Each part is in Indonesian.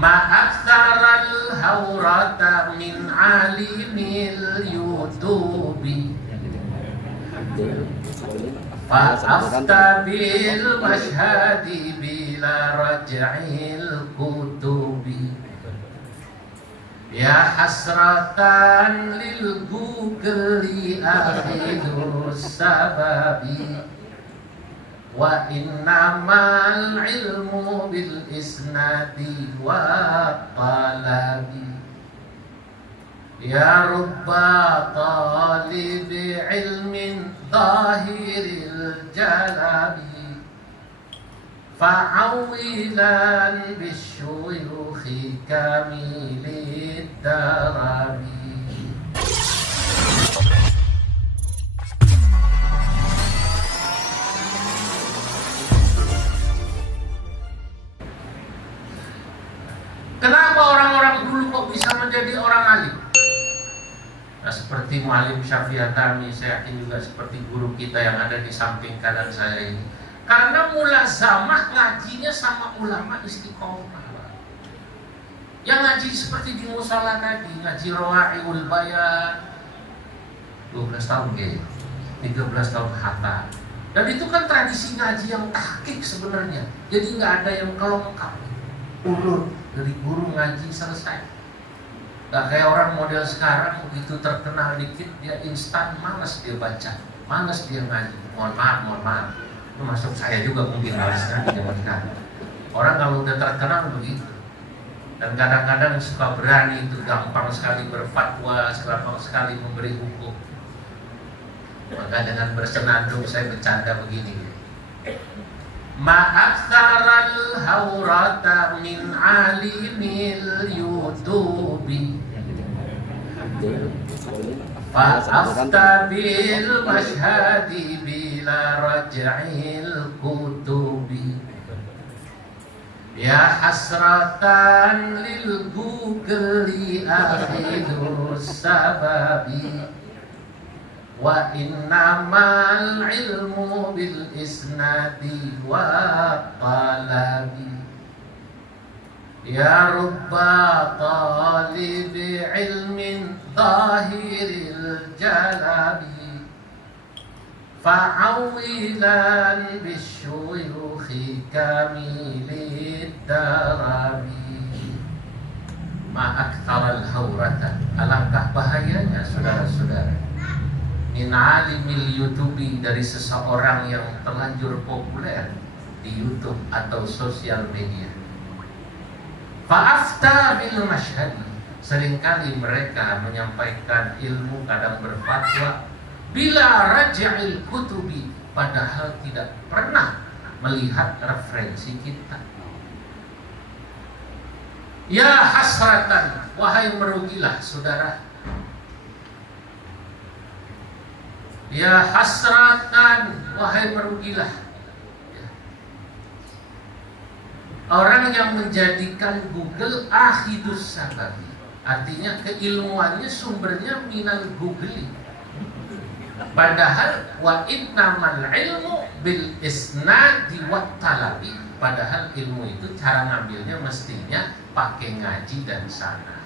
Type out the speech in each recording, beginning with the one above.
Ma'aksaral haurata min alimil yutubi Fa'afta bil mashhadi bila raj'il kutubi Ya hasratan lil gugli akhidus sababi Wa innamal ilmu bil isnadi wa talabi Ya rubba talibi ilmin zahiril jalabi Fa'awilan bisyuyukhi kamilid darabi Kenapa orang-orang dulu kok bisa menjadi orang alim? Nah, seperti Mu'alim Syafi'i Hatami, saya yakin juga seperti guru kita yang ada di samping kanan saya ini. Karena mulazamah ngajinya sama ulama istiqomah. Yang ngaji seperti di musala tadi, ngaji Rawa'iul Bayan 12 tahun kayaknya, 13 tahun hatam. Dan itu kan tradisi ngaji yang tahqiq sebenarnya. Jadi nggak ada yang kelengkap. Urut dari guru ngaji selesai. Gak kayak orang model sekarang begitu terkenal dikit dia instan, malas dia baca, malas dia ngaji. Mohon maaf. Itu masuk saya juga mungkin malas ngaji zaman sekarang. Orang kalau udah terkenal begitu. Dan kadang-kadang suka berani itu gampang sekali berfatwa, gampang sekali memberi hukum. Maka dengan bersenandung saya bercanda begini. Ma'aksaral haurata min alimil yutubi Fa'afta bil mashhadi bila raj'il kutubi Ya hasratan lil gugli akhidus sababi Wa innamal ilmu bil isnadi wa talabi Ya rubba talibi ilmin zahiril jalabi Fa'awilan bisyuyukhi kamilid darabi Ma'aktaral haurata Alangkah bahayanya saudara-saudara Min alimil yutubi dari seseorang yang terlanjur populer di YouTube atau sosial media. Fa'afta bil mashhadi seringkali mereka menyampaikan ilmu kadang berfatwa bila raja'il kutubi padahal tidak pernah melihat referensi kita. Ya hasratan wahai merugilah saudara Ya hasratan wahai merugilah orang yang menjadikan Google akhidus sababi. Artinya keilmuannya sumbernya minal Google. Padahal wa innamal ilmu bil isnadi wat talabi. Padahal ilmu itu cara ngambilnya mestinya pakai ngaji dan sana.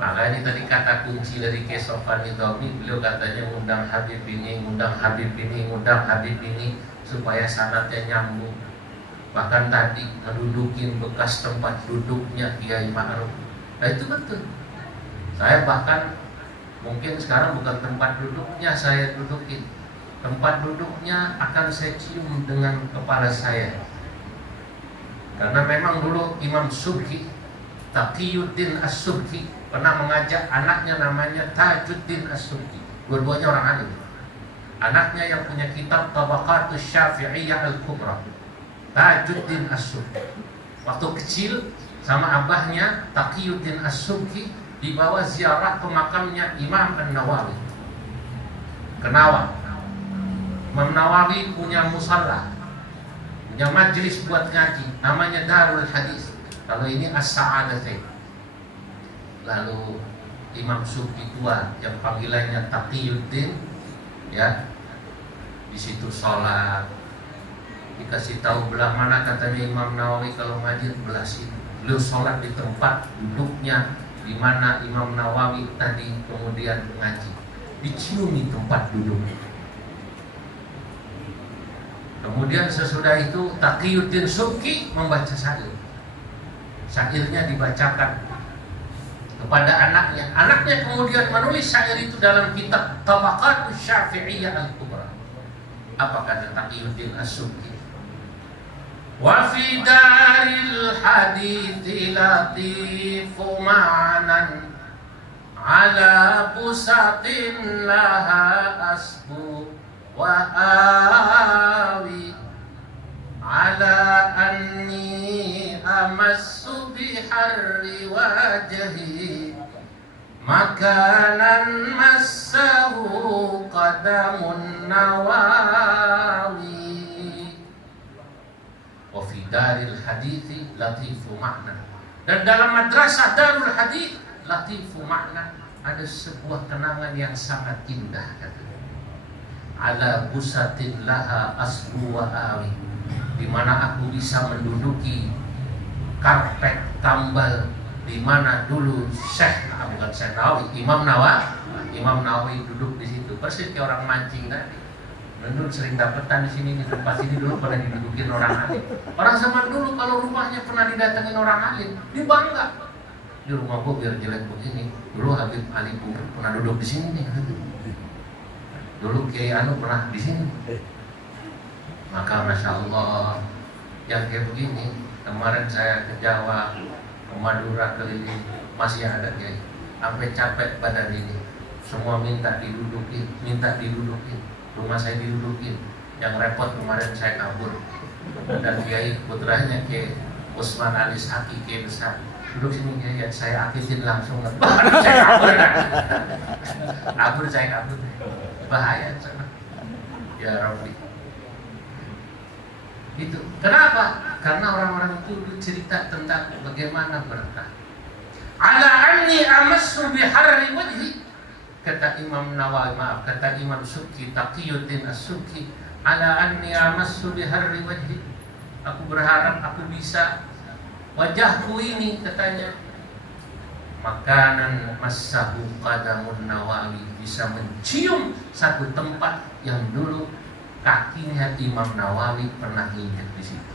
Maka ini tadi kata kunci dari Kesofan Idomi, beliau katanya ngundang Habib ini, ngundang Habib ini, ngundang Habib ini supaya sanadnya nyambung. Bahkan tadi ngedudukin bekas tempat duduknya Kiai Ma'ruf. Nah itu betul. Saya bahkan mungkin sekarang bukan tempat duduknya saya dudukin, tempat duduknya akan saya cium dengan kepala saya. Karena memang dulu Imam Subki, Taqiyuddin As-Subki pernah mengajak anaknya namanya Tajuddin As-Subki. Dua-duanya orang alim. Anaknya yang punya kitab Tabaqatus Syafi'iyah Al-Kubra, Tajuddin As-Subki. Waktu kecil sama abahnya Taqiyuddin As-Subki dibawa ziarah ke makamnya Imam An-Nawawi ke Nawang. Imam Nawawi punya musalla, punya majlis buat ngaji, namanya Darul Hadis. Kalau ini As-Sa'adatain. Lalu Imam Subki tua yang panggilannya Taqiyuddin, ya, di situ sholat, dikasih tahu belah mana katanya Imam Nawawi kalau ngaji belah sini. beliau sholat di tempat duduknya di mana Imam Nawawi tadi kemudian ngaji, diciumi tempat duduk. Kemudian sesudah itu Taqiyuddin Subki membaca syair. Syairnya dibacakan kepada anaknya. Anaknya kemudian menulis syair itu dalam kitab Tabaqatus Syafi'iyah Al-Kubra. Apa kata Taqiyuddin As-Subki? Wa fi daril hadithi latifu ma'nan ala busatin laha asbu wa awi ala anni amassu biharri wajhi makanan massahu qadamun nawawi wa fi daril hadithi latifu ma'na. Dan dalam madrasah Darul Hadits latifu ma'na ada sebuah kenangan yang sangat indah katanya. Ala busatin laha asbu wa awi, di mana aku bisa menduduki karpet tambal di mana dulu bukan Syekh Nawawi, Imam Nawawi duduk di situ. Persis kayak orang mancing tadi. Menurut sering dapetan di sini, di tempat sini dulu pernah didudukin orang alim. Orang zaman dulu kalau rumahnya pernah didatengin orang alim, dia bangga. Di rumah gua biar jelek begini, dulu Habib Ali pernah duduk di sini nih. Dulu Kiai Anu pernah di sini. Maka Masya Allah, yang kayak begini, kemarin saya ke Jawa, ke Madura, keliling, masih ada Kiai. Sampai capek badan ini, semua minta didudukin. Rumah saya didudukin. Yang repot kemarin saya kabur. Dan Kiai putranya Kiai Usman Alis Haki, Kiai besar, duduk sini Kiai, saya akitin langsung. Saya kabur. Bahaya sana. Ya Rabbi. Itu. Kenapa? Karena orang-orang itu cerita tentang bagaimana berkah. Ala anni amassu biharri wajhi, kata Imam Nawawi, kata Imam Subki, Taqiyuddin As-Subki, ala anni amassu biharri wajhi, aku berharap aku bisa wajahku ini, katanya, makanan massahu qadamun Nawawi, bisa mencium satu tempat yang dulu kakinya Imam Nawawi pernah injak di situ.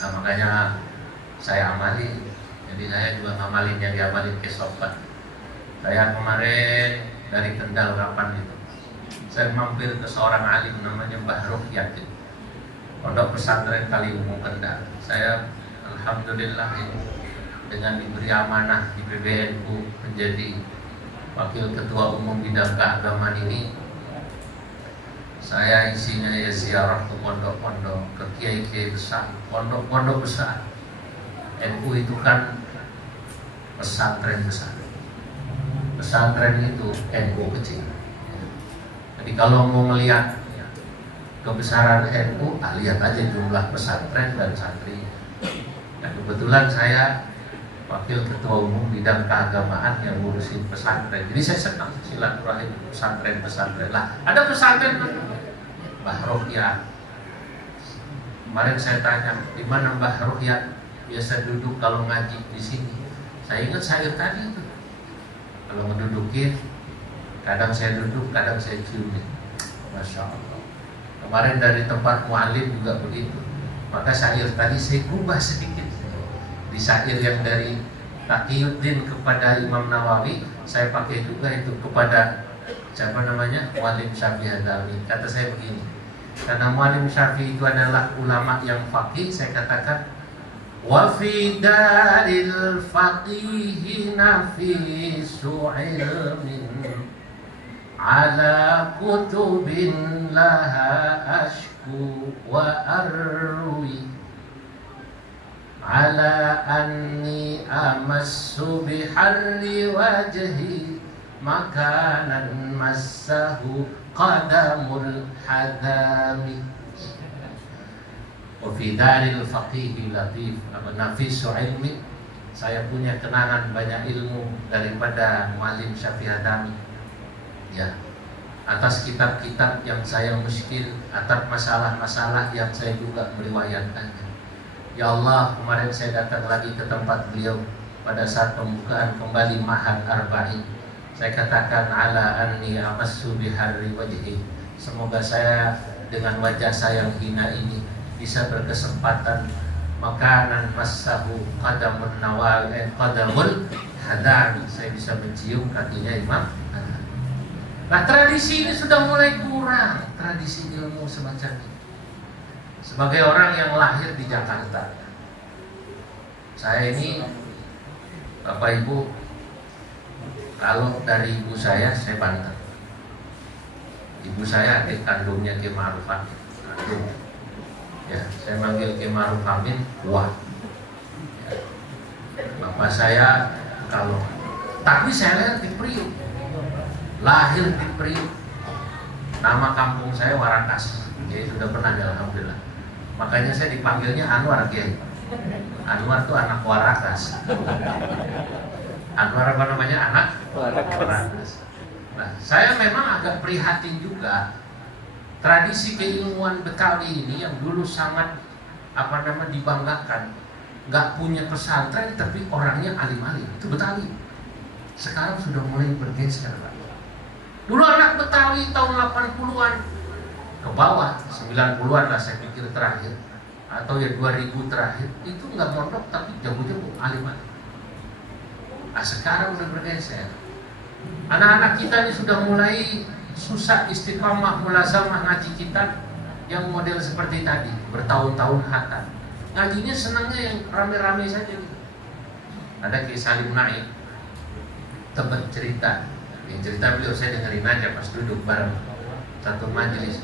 Nah, makanya saya amali. Jadi saya juga ngamalin yang diamalin ke sobat. Saya kemarin dari Kendal kapan itu, saya mampir ke seorang alim namanya Mbah Ruhyat, Pondok Pesantren Kaliumum Kendal. Saya alhamdulillah ini dengan diberi amanah di PBNU menjadi Wakil Ketua Umum Bidang Keagamaan ini, saya isinya ya ziarah ke pondok-pondok, ke kiai-kiai besar, pondok-pondok besar. NU itu kan pesantren besar. Pesantren itu NU kecil. Jadi kalau mau melihat kebesaran NU, lihat aja jumlah pesantren dan santri. Dan kebetulan saya Wakil Ketua Umum Bidang Keagamaan yang ngurusin pesantren. Jadi saya senang silaturahim pesantren lah. Ada pesantren Mbah Ruhyat. Kemarin saya tanya, di mana Mbah Ruhyat biasa duduk kalau ngaji di sini. Saya ingat syair tadi itu. Kalau ngedudukin, kadang saya duduk, kadang saya cium. Masya Allah. Kemarin dari tempat mu'alim juga begitu. Maka syair tadi saya ubah sedikit. Di syair yang dari Taqiyuddin kepada Imam Nawawi, saya pakai juga itu kepada siapa namanya, Muallim Syafi'i Hadawi. Kata saya begini, karena Muallim Syafi'i itu adalah ulama yang faqih, saya katakan wa fi daril faqihi nafisu ilmin ala kutubin laha ashku wa arwi ala anni amassu biharri wajhi makanan massahu qadamul hadami wa fi daril faqih latif nafisu ilmi. Saya punya kenangan banyak ilmu daripada Muallim Syafi'i Hadawi, ya, atas kitab-kitab yang saya muskil, atas masalah-masalah yang saya juga meriwayatkannya. Ya Allah, kemarin saya datang lagi ke tempat beliau pada saat pembukaan kembali Ma'had Arba'in. Saya katakan ala anni amassu biharri wajhi. Semoga saya dengan wajah saya yang hina ini bisa berkesempatan makanan massahu qadamun nawal qadamul hadari. Saya bisa mencium kakinya Imam. Nah, tradisi ini sudah mulai kurang, tradisi ilmu semacam ini. Sebagai orang yang lahir di Jakarta, saya ini Bapak Ibu, kalau dari ibu saya bantah. Ibu saya adik kandungnya Ki Ma'ruf Amin. Kandung. Ya, saya manggil Ki Ma'ruf Amin wah. Ya. Bapak saya kalau, tapi saya lahir di Priuk. Lahir di Priuk. Nama kampung saya Warakas. Jadi sudah pernah ya, alhamdulillah. Makanya saya dipanggilnya Anwar, Kiai. Anwar itu anak Warakas. Anwar apa namanya? Anak Warakas. Nah, saya memang agak prihatin juga tradisi keilmuan Betawi ini yang dulu sangat dibanggakan, nggak punya pesantren tapi orangnya alim-alim, itu Betawi. Sekarang sudah mulai bergeser, Pak. Dulu anak Betawi tahun 80-an ke bawah, 90-an lah saya pikir terakhir, atau ya 2000 terakhir, itu nggak mondok tapi jago-jago alim-alim. Nah, sekarang udah bergeser. Anak-anak kita ini sudah mulai susah istiqamah mulazamah ngaji kita yang model seperti tadi, bertahun-tahun hatam. Ngajinya senangnya yang rame-rame saja. Ada Ki Salim Naik tebet cerita. Yang cerita beliau saya dengerin aja pas duduk bareng satu majelis.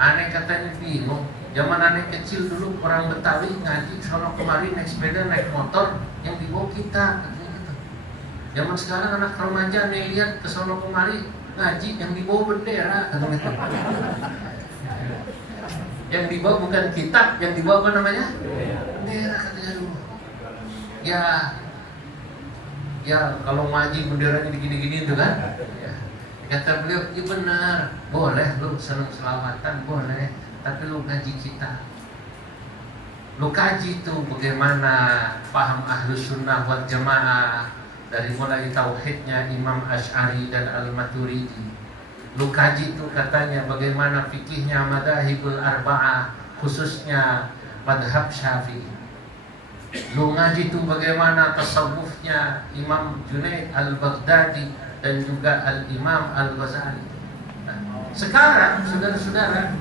Aneh katanya bingung, zaman aneh kecil dulu orang Betawi ngaji sono kemari naik sepeda, naik motor, yang dibawa kita katanya gitu. Zaman sekarang anak remaja nih lihat ke sono kemari ngaji yang dibawa bendera katanya gitu. Yang dibawa bukan kitab, yang dibawa apa namanya? Bendera katanya dulu. Ya kalau ngaji benderanya digini-gini itu kan. Ya. Kata beliau, iya benar, boleh lu senang selawatan, boleh, tapi lu ngaji kita. Lu kaji tuh bagaimana paham Ahlus Sunnah wal Jamaah dari mulai tauhidnya Imam Asy'ari dan Al-Maturidi. Lu kaji tuh katanya bagaimana fikihnya Madzhabul Arba'ah, khususnya madhab Syafi'i. Lu ngaji tuh bagaimana tasawufnya Imam Junaid Al-Baghdadi dan juga Al-Imam Al-Ghazali. Nah, sekarang saudara-saudara,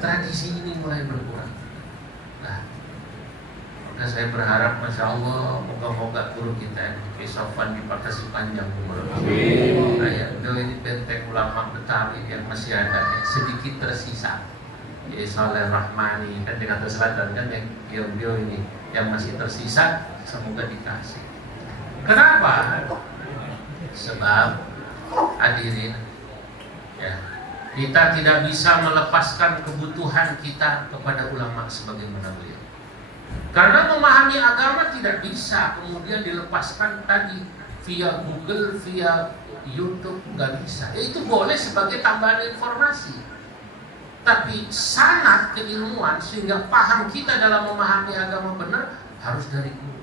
tradisi ini mulai berkurang. Nah, maka saya berharap, masya Allah, moga-moga guru kita Ki Sofwan dipakasih panjang umur. Nah, ya, beliau ini benteng ulama Betawi yang masih ada, yang sedikit tersisa. Ya, Saleh Rahmani kan dengan Selatan kan yang beliau ini yang masih tersisa, semoga dikasih. Kenapa? Sebab hadirin, ya, kita tidak bisa melepaskan kebutuhan kita kepada ulama sebagaimana beliau. Karena memahami agama tidak bisa kemudian dilepaskan tadi via Google, via YouTube, nggak bisa. Ya, itu boleh sebagai tambahan informasi. Tapi sanad keilmuan sehingga paham kita dalam memahami agama benar harus dari guru.